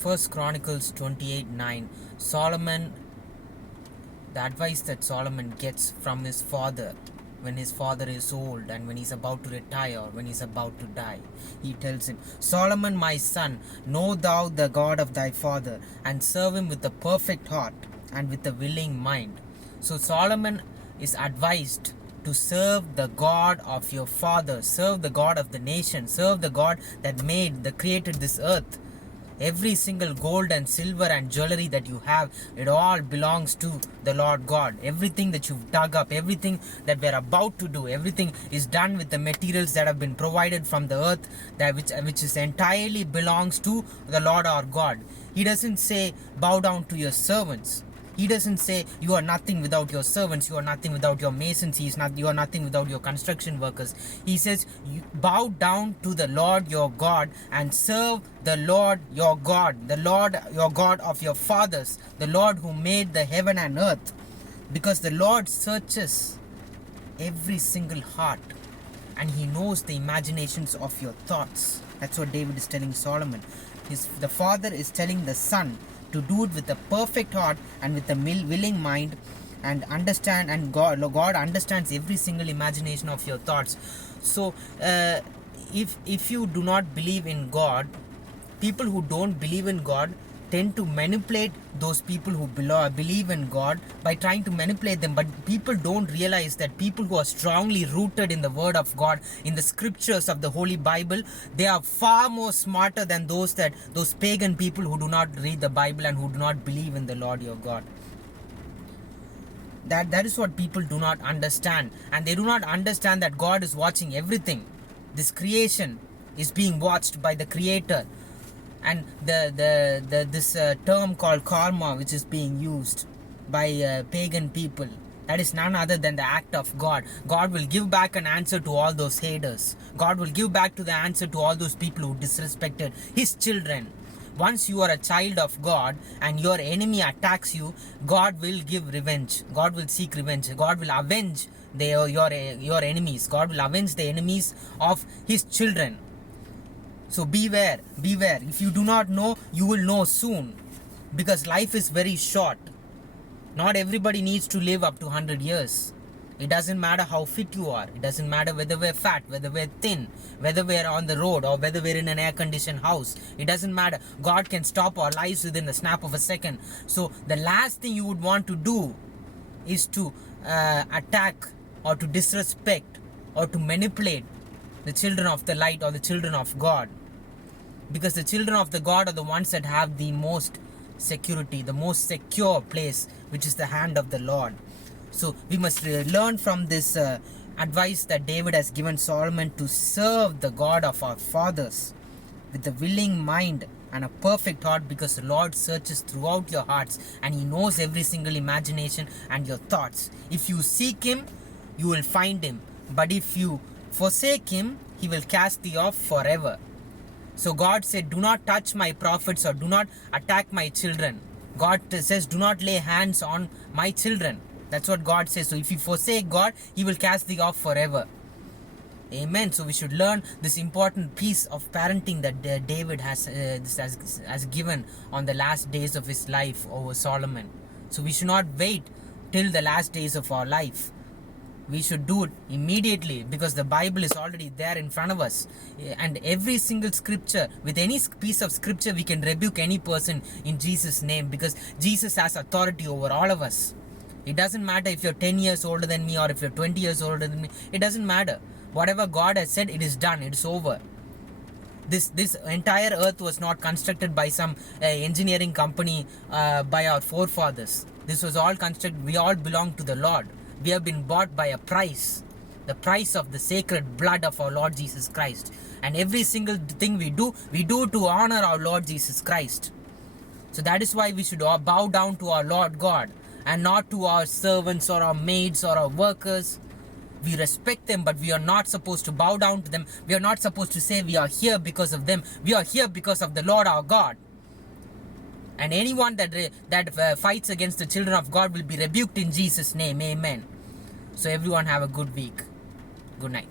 First Chronicles 28:9. Solomon, the advice that Solomon gets from his father when his father is old and when he's about to retire, when he's about to die, he tells him, Solomon, my son, know thou the God of thy father, and serve him with a perfect heart and with a willing mind. So Solomon is advised to serve the God of your father, serve the God of the nation, serve the God that created this earth. Every single gold and silver and jewelry that you have, it all belongs to the Lord God. Everything that you've dug up, everything that we're about to do, everything is done with the materials that have been provided from the earth, which is entirely belongs to the Lord our God. He doesn't say bow down to your servants. He doesn't say you are nothing without your servants, you are nothing without your masons, you are nothing without your construction workers. He says you bow down to the Lord your God and serve the Lord your God, the Lord your God of your fathers, the Lord who made the heaven and earth. Because the Lord searches every single heart and he knows the imaginations of your thoughts. That's what David is telling Solomon. The father is telling the son to do it with a perfect heart and with a willing mind, and understand, and God understands every single imagination of your thoughts. So if you do not believe in God, people who don't believe in God tend to manipulate those people who believe in God by trying to manipulate them. But people don't realize that people who are strongly rooted in the word of God, in the scriptures of the Holy Bible, they are far more smarter than those pagan people who do not read the Bible and who do not believe in the Lord your God. That is what people do not understand, and they do not understand that God is watching everything. This creation is being watched by the Creator. And this term called karma, which is being used by pagan people, that is none other than the act of God. God will give back an answer to all those haters. God will give back to the answer to all those people who disrespected his children. Once you are a child of God and your enemy attacks you, God will give revenge. God will seek revenge. God will avenge your enemies. God will avenge the enemies of his children. So beware. If you do not know, you will know soon. Because life is very short. Not everybody needs to live up to 100 years. It doesn't matter how fit you are. It doesn't matter whether we're fat, whether we're thin, whether we're on the road, or whether we're in an air-conditioned house. It doesn't matter. God can stop our lives within the snap of a second. So the last thing you would want to do is to attack or to disrespect or to manipulate the children of the light or the children of God. Because the children of the God are the ones that have the most security, the most secure place, which is the hand of the Lord. So we must learn from this advice that David has given Solomon to serve the God of our fathers with a willing mind and a perfect heart, because the Lord searches throughout your hearts and he knows every single imagination and your thoughts. If you seek him, you will find him. But if you forsake him, he will cast thee off forever. So God said, do not touch my prophets or do not attack my children. God says, do not lay hands on my children. That's what God says. So if you forsake God, he will cast thee off forever. Amen. So we should learn this important piece of parenting that David has given on the last days of his life over Solomon. So we should not wait till the last days of our life. We should do it immediately, because the Bible is already there in front of us. And every single scripture, with any piece of scripture, we can rebuke any person in Jesus' name, because Jesus has authority over all of us. It doesn't matter if you're 10 years older than me or if you're 20 years older than me. It doesn't matter. Whatever God has said, it is done. It's over. This entire earth was not constructed by some engineering company by our forefathers. This was all constructed. We all belong to the Lord. We have been bought by a price, the price of the sacred blood of our Lord Jesus Christ. And every single thing we do to honor our Lord Jesus Christ. So that is why we should bow down to our Lord God and not to our servants or our maids or our workers. We respect them, but we are not supposed to bow down to them. We are not supposed to say we are here because of them. We are here because of the Lord our God. And anyone that fights against the children of God will be rebuked in Jesus' name. Amen. So everyone have a good week. Good night.